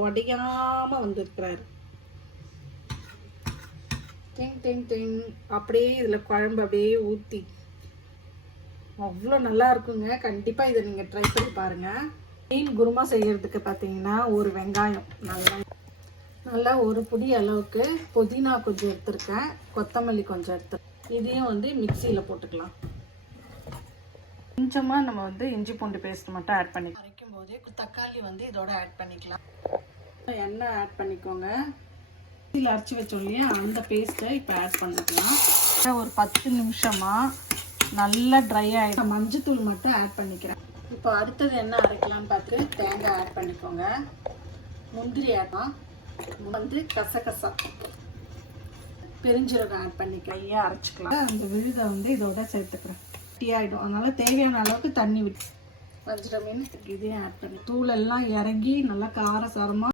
உடையாமல் வந்திருக்கிறாரு. டிங் டிங் டிங். அப்படியே இதில் குழம்பு அப்படியே ஊற்றி அவ்வளோ நல்லா இருக்குங்க. கண்டிப்பாக இதை நீங்கள் ட்ரை பண்ணி பாருங்கள். மீன் குருமா செய்கிறதுக்கு பார்த்தீங்கன்னா ஒரு வெங்காயம் நல்லா ஒரு புடி அளவுக்கு புதினா கொஞ்சம் எடுத்துருக்கேன், கொத்தமல்லி கொஞ்சம் எடுத்துருக்கேன். இதையும் வந்து மிக்சியில் போட்டுக்கலாம். கொஞ்சமாக நம்ம வந்து இஞ்சி பூண்டு பேஸ்ட் மட்டும் ஆட் பண்ணி அரைக்கும் போதே தக்காளி வந்து இதோட ஆட் பண்ணிக்கலாம். எண்ணெய் ஆட் பண்ணிக்கோங்க. மிக்சியில் அரைச்சி வச்சோம் இல்லையா, அந்த பேஸ்ட்டை இப்போ ஆட் பண்ணிக்கலாம். ஒரு 10 நிமிஷமாக நல்லா ட்ரை ஆகிடும். மஞ்சத்தூள் மட்டும் ஆட் பண்ணிக்கிறேன். இப்போ அடுத்தது என்ன அரைக்கலாம்னு பார்த்து தேங்காய் ஆட் பண்ணிக்கோங்க. முந்திரி ஆட் வந்து கசகசா பெருஞ்சீரகம் ஆட் பண்ணி கையை அரைச்சிக்கலாம். அந்த விழுதை வந்து இதோட சேர்த்துக்கிறேன். டீ ஆகிடும். அதனால் தேவையான அளவுக்கு தண்ணி விட்டு வஞ்சிர மீன் இதையும் ஆட் பண்ணி தூளெல்லாம் இறங்கி நல்லா காரசாரமாக